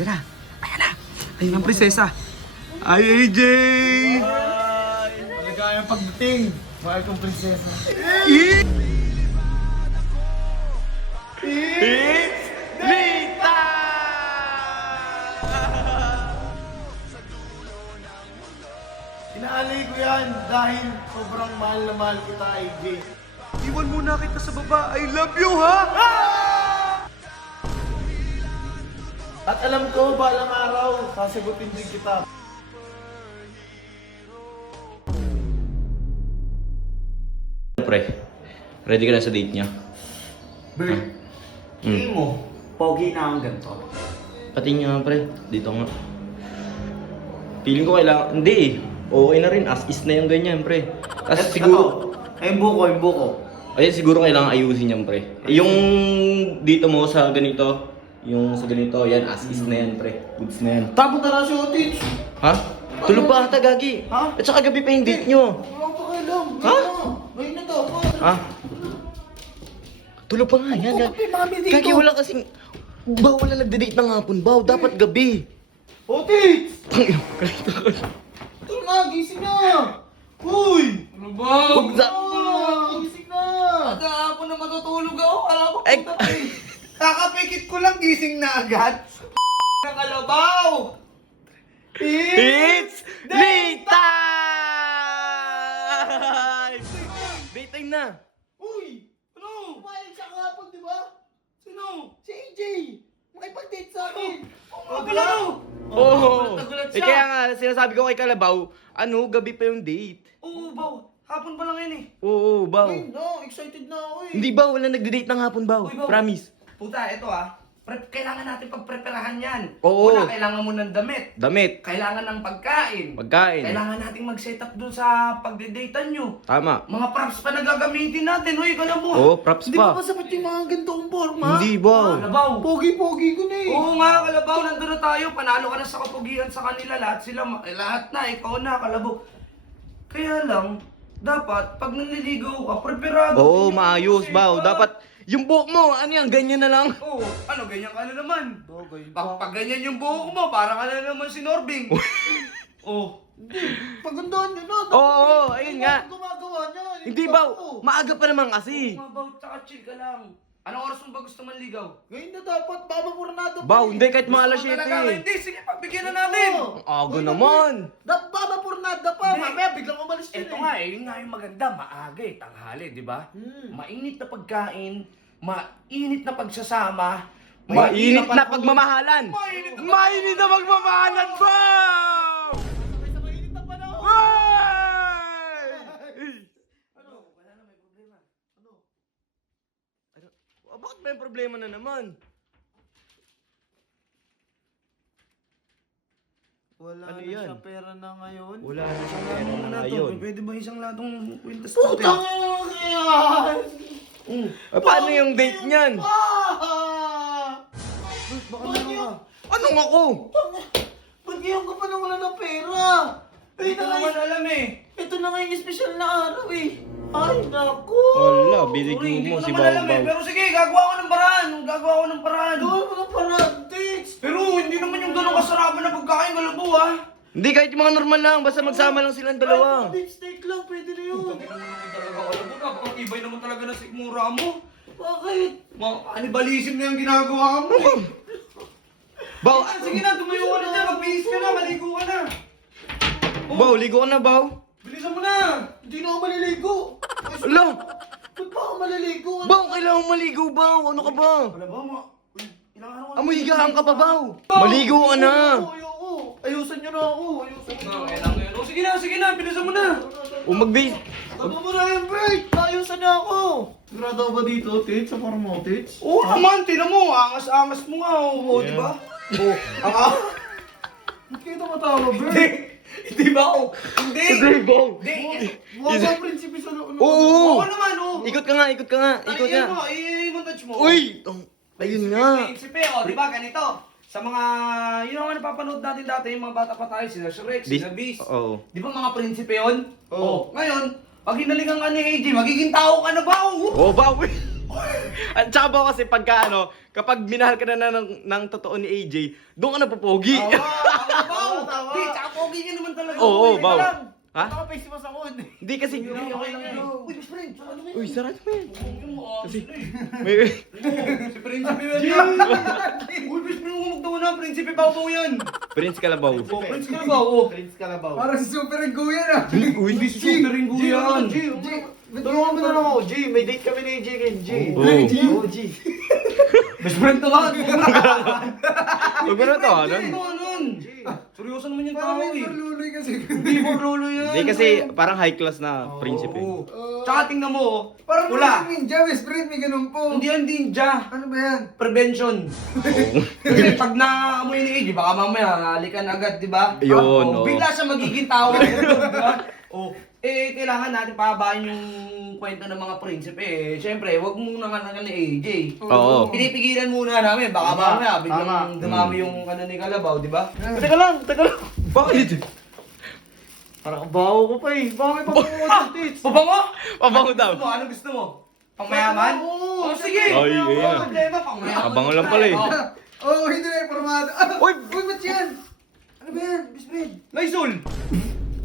Nandiyan na. Ayan na. Ayun ang prinsesa. Ay, AJ! Ay! Maligayang pagdating. Mahal kong prinsesa. It's Lita! Inaalay ko yan dahil sobrang mahal na mahal kita, AJ. Iwan muna kita sa baba. I love you, ha? At alam ko, balang araw, sasagutin din kita. Pre, ready ka na sa date niya? Bert, tingin mo, pogi na ang ganito. Pati nga pre, dito nga. Feeling ko kailangan, hindi eh. Okay na rin, as is na yung ganyan pre. Tapos siguro, Yung buko. ayun siguro kailangan ayusin yan pre. Yung dito mo sa ganito, yung sa ganito, yan as is na yan pre. Goods na yan. Tapos na lang si Otich. Ha? Tulog pa ata gagi. Ha? At saka gabi pa yung date nyo. Wala pa kailang. Ha? Ngayon na daw. Ha? Tulog pa nga yan. Kape, mami dito. Gagi wala kasing, baw wala nagde-date ng hapon baw. Dapat gabi. Otich! Tangina. Ito na, gising na! Uy! Ano ba? Huwag sa... Gising na! Kahapon na matutulog ako. Alam ko Ay. punta eh. Kakapikit ko lang gising na agad. Ng kalabaw! It's Lita! Date time na. Uy! Ano? Kumain siya kahapon, di ba? Sino? Si AJ! Makipag-date sa akin! Ano pala no? Oo. Nagulat Eh siya. kaya nga, sinasabi ko kay Kalabaw, gabi pa yung date. Oo, baw. Hapon pa lang yun eh. Oo, Baw. Ay, no, excited na ako eh! Hindi Baw, wala nagde-date ng hapon Baw. Uy, Baw. Promise. Puta, ito kailangan natin pagpreparahan yan. Oo. Una, kailangan mo ng damit. Damit. Kailangan ng pagkain. Pagkain. Kailangan nating mag-set up dun sa pagde-datean nyo. Tama. Mga props pa na gagamitin natin. Uy, alam mo. Oo, props Hindi ba pa. masapit yung mga ganito kong forma? Hindi Baw. Kalabaw. Pogi-pogi ko na eh! Oo nga, Kalabaw, nandun na tayo. Panalo ka na sa kapugian sa kanila. Lahat na, ikaw na, Kalabaw. Kaya lang, dapat, pag naliligaw ka, preparado. Oo, din yung maayos kasi, Baw. ha? Dapat, yung buhok mo, ano yan, ganyan na lang. Oo, ano, ganyan ka na naman. Bagay Pag ganyan yung buhok mo, parang ka na naman si Norbing. Oo. Pagandahan nyo na! Oo, ayun nga. Gumagawa niya! Hindi Baw, maaga pa naman kasi. Mabaw, tsaka chill ka lang. Anong oras mo ba gusto manligaw? Ngayon na dapat, Baba Pornado Baw, hindi kahit mga alas Gusto mo 7. talaga? Hindi, sige, pagbigyan na natin. Oo. Ang aga naman. Baba Pornado pa! Hindi. Mamaya biglang umalis yun Ito nga yun nga yung maganda, maaga eh, tanghali, di ba? Mainit na pagkain, mainit na pagsasama, Mainit na pagmamahalan. Mainit na pagmamahalan, Baw! Mainit na panahon! Ano? Wala na, may problema. Ano? Bakit may problema na naman? Wala Ano na yan? siya pera na ngayon. Wala na siya Ano pera na na to? ngayon. Pwede ba isang latong kwintas Putang ina yan! Paano yung date niyan? Ah! Baka meron ka. Anong ako? Ba't ngayon ka pa nang wala ng pera? Ay, Hindi ko naman alam eh. ito na nga yung espesyal na araw eh. Ay, naku! Wala, Sorry, binigyan hindi mo ko si naman alam eh. Baw. Pero sige, gagawa ko ng paraan. Gagawa ko ng paraan. Gawin mo ng parang dates! Pero hindi naman yung ganun kasarapan na pagkain Kalabaw ah. Hindi, kahit yung mga normal lang. Basta magsama lang silang dalawa. Beef steak lang, pwede na yun. Tangina mo naman talaga Kalabaw. Napakatibay naman talaga ng sikmura mo. Bakit? Mga kanibalism na yung ginagawa mo. Baw, Sige na, tumayo ka na dyan. Magbihis ka na, maligo ka na. Baw, ligo ka na, Baw. Bilisan mo na. Hindi na ako maliligo. Ala, Ba't pa ako maliligo? Baw, kailangan maligo, Baw. Ano ka ba? Wala ba mo? Uy, ilang araw Amoy higaan ka pa, Baw. Maligo ka na. Ayoko. Ayusan nyo na ako. Ayusan nyo na ako. Kailangan ngayon. O sige na, bilisan mo na. O magbase. Tama mo na yung break! Ayusan niya ako! Sigurado ba dito, Tits? Sa farm mo, Tits? Oo naman, tinan mo. Angas-angas mo nga. Oo, di ba? Oo. Ba't kayo tumatawa, Hindi. break? Hindi ba ako? Hindi. Baw. Hindi. Mukha ba prinsipe sa loob? Oo. Oo naman, oo. Ikot ka nga, ikot ka nga. Ikot Ayun nga. mo, i-montage mo. Uy! Ayun nga. Prinsipe, o, di ba, ganito. Sa mga, yun ang napapanood natin dati, yung mga bata pa tayo, sila Shrek, sila Beast. Oo. Di ba mga prinsipe yun? Oo. Ngayon, pag hinalingan ka ni AJ, magiging tao ka na ba? Oh, Baw. At saka ba kasi pagka ano, kapag minahal ka na ng totoo ni AJ, doon ka na pupogi. Baw! Di, tsaka pogi ka naman talaga. Oo, Uy, Baw. teka lang. Ha? Baka face mo sa kun. Hindi kasi... Okay lang yan. Uy, best friend, tsaka ano Uy, sarap mo yan. Kasi, May... si Prinsipe yan. Uy, best friend, huwag daw na. Prinsipe Pawpaw yan. Prince Kalabaw. Oh, Prince ka na ba? Oo. Prince Kalabaw. Parang si Super Ego yan ah. Uy, Hindi si Super Ringo yan. Tulungan mo na lang ako, G. May date kami ni AJ ngayon, G. Oo. Oo, G. Best friend to nga. Huwag mo na to, ano? Ano nun? Seryoso naman yung Parang tao may eh. luloy kasi. Hindi mo lolo yan. Hindi kasi parang high class na prinsipe. Oo. Tsaka tingnan mo, oh. Parang Pula. may ninja, best friend, may ganun po. Hindi yan ninja. Ano ba yan? Prevention. Kasi pag naamoy ni AJ, baka mamaya halikan agad, di ba? Yun, Oh, oo. bigla siya magiging tao. Di ba? Oh, kailangan natin pababain yung kwento ng mga prinsipe. Siyempre, wag mong nanganan ni AJ. Oo. Pinipigilan muna namin, baka mamaya biglang dumami yung ni Kalabaw, di ba? Teka lang, teka lang. Bakit? Parang ang baho ko pa eh. Baka may papungo sa tits. Pabango? Pabango daw. Gusto mo? Ano gusto mo? Pangmayaman? Oo. Oh, sige! Ay, Wala ganyan. problema, pangmayaman. Pabango lang pala eh. Oh, hindi na informado. Ah, Uy! Uy, ba't yan? Ano ba yan, best friend? Lysol!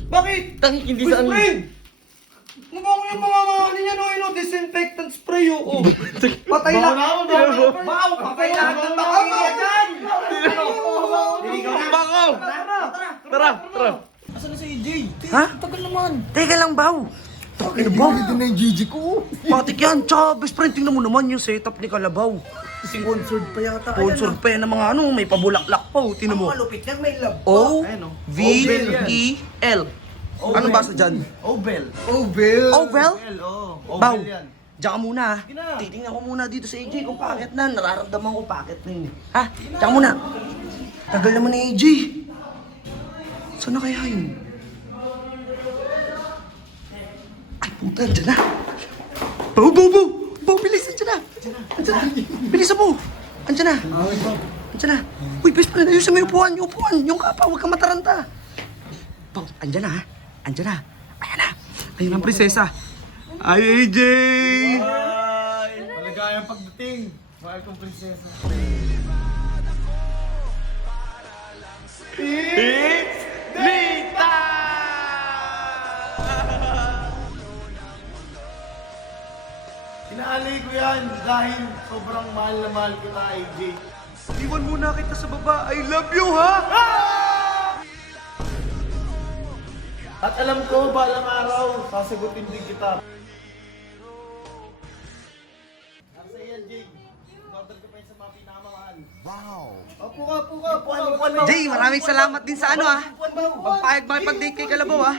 Bakit? Tangik, hindi Best saan. friend! Mabango yung pamamahali niya, no? Disinfectant spray, oh. Patay Baho lahat. na ako, baho na ako. Baho, patay lahat ng bakterya dyan. Ano? Diligaw na. Bako! Tara, tara. Asan na si AJ? Ha? Tagal naman. Teka lang, Baw. Ano ba? Hindi na yung GG ko. Patik yan. Tsaka, best friend, tingnan mo naman yung setup ni Kalabaw. Sponsored pa yata. Sponsor pa yan ng mga ano, may pabulaklak pa. Tingnan mo. Malupit yan, may love. O-V-E-L. Ano basa dyan? Obel. Oh, Bill. Oh, well. Oo. Baw. Obel yan. Diyan ka muna. Ha? Titingnan ko muna dito sa AJ kung bakit na. Nararamdaman ko bakit na yun. Ha? Diyan ka muna. Tagal naman ni AJ. Saan na kaya yun? Ay, puta. Diyan na. Baw, baw, baw. Baw, bilis. Andiyan na. Andiyan na. Bilisan mo. Andiyan na. Andiyan na. Uy, best friend. Ayusin mo yung upuan. Yung upuan. Yung kapa. Huwag kang mataranta. Baw, andyan na ha. Andyan na. Ayan na. Ayun ang prinsesa. Ay, AJ! Maligayang pagdating. Mahal kong prinsesa. It's Lita! Inaalay ko yan dahil sobrang mahal na mahal kita, AJ. Iwan muna kita sa baba. I love you, ha? At alam ko, balang araw, sasagutin din kita. Nasa yan, Jay. Order ko pa yun sa mga pinakamahal. Wow! Opo ka. Jay, maraming salamat din sa ano, ha? Pagpayag makipag-date kay Kalabaw, ha?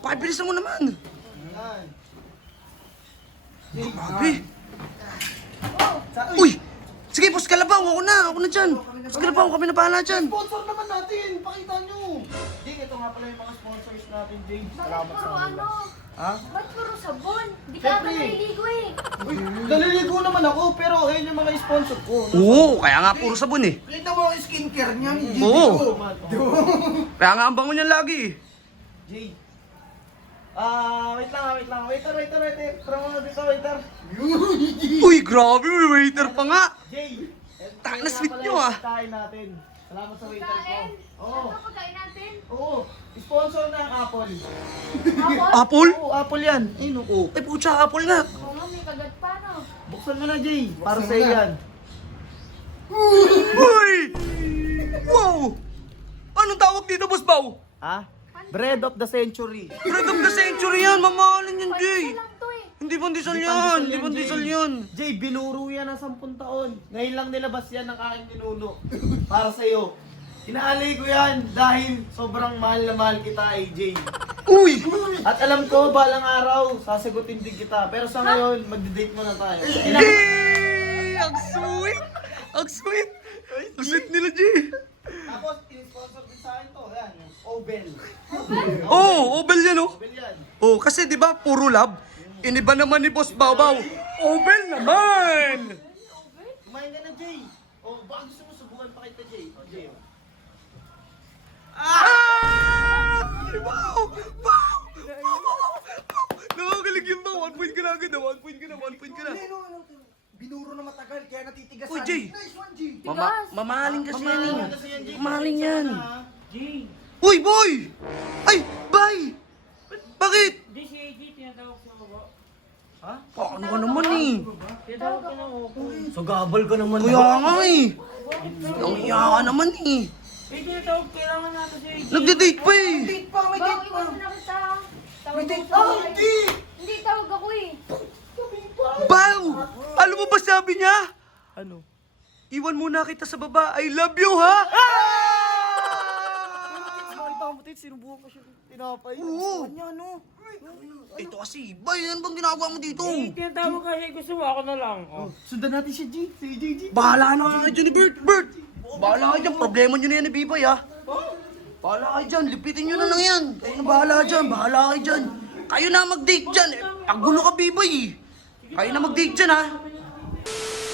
Pakibilisan mo naman. Grabe. Uy! Sige, Boss Kalabaw, ako na dyan. Boss Kalabaw, kami na bahala dyan. Sponsor naman natin! Pakita nyo! Jay, ito nga pala yung mga sponsors natin, Jay. Salamat sa kanila. Ha? Ba't puro sabon? Di ka pa naliligo eh. Uy, naliligo naman ako, pero ayun yung mga sponsor ko. Oo, kaya nga puro sabon, eh. Kita mo ang skincare niya. Oo. Kaya nga ang bango niyan lagi, eh. Jay. Wait lang. Waiter. Tara muna dito, waiter. Uy, grabe, may waiter pa nga. Jay. Taka na ito nga sweet pala nyo, yung ah. pagkain natin. Salamat sa waiter ko. Kain? Oo. Ano pagkain natin? Oo. Sponsor na ang Apple. Apple? Apple? Oo, Apple yan. Ayun, oo. Ay, pucha, apple nga. Oo nga, may kagat pa no. Buksan mo na, Jay. Para Buksan sa mo na. yan. Uy! Wow! Anong tawag dito, Boss Bao? Ha? Bread of the century. Bread of the century yan, mamahalin yan, Jay. Pandesal lang to eh. Hindi pandesal yan, hindi pandesal yan. Jay, binuro yan ng 10 taon. Ngayon lang nilabas yan ng aking ninuno. Para sa'yo. Inaalay ko yan dahil sobrang mahal na mahal kita, AJ. Uy! At alam ko, balang araw, sasagutin din kita. Pero sa ngayon, magde-date muna tayo. Yay! Ang sweet! Ang sweet! Ang sweet nila, Jay. Tapos, in-sponsor din sa akin to. Yan, Obel. Oh, Obel yan, oh. Obel yan. Oh, kasi di ba puro love? Iniba naman ni Boss Baw. Obel naman! Kumain ka na, Jay. O, baka gusto mo subukan pa kita, Jay. O, Jay. O. Ah! Wow! Wow! Wow! Wow! galing yun ba? 1 point ka na agad, 1 point ka na, 1 point ka na. Binuro na matagal, kaya natitigasan. Uy, Jay! Nice one, G! Mamahaling kasi yan eh. Kasi yan, Jay. Mamahaling yan. Jay. Uy, boy! Ay, bay! Bakit? Hindi si AJ, tinatawag sa baba. Ano ka naman eh? Tinatawag ka ng Opo. So gabal ka naman. Kaya nga eh. Ang iya ka naman eh. Eh, tinatawag, kailangan natin si AJ. Nagde-date pa eh. Date pa, may Bang, date pa. iwan mo na kita. Tawag May date ako pa. sa'yo. Hindi! Hindi, tawag ako eh. Bao! Alam mo ba sabi niya? Ano? Iwan muna kita sa baba. I love you, ha? Nakita mo, Tit, sinubukan ko siya. Tinapay. Oo. Kanya, no? Ito kasi, bay, ano bang ginagawa mo dito? Eh, tinatawag kasi, gusto mo ako na lang. Oh. Sundan natin si G. Si JJ. Bahala na kayo dyan ni Bert. Bert! Bahala kayo dyan. Problema nyo na yan ni Bibay, ha? Bahala kayo dyan. Lipitin nyo na lang yan. Kayo na bahala dyan. Bahala kayo dyan. Kayo na mag-date dyan. Eh, pagulo ka, Bibay, eh. Kayo na mag-date dyan, ha?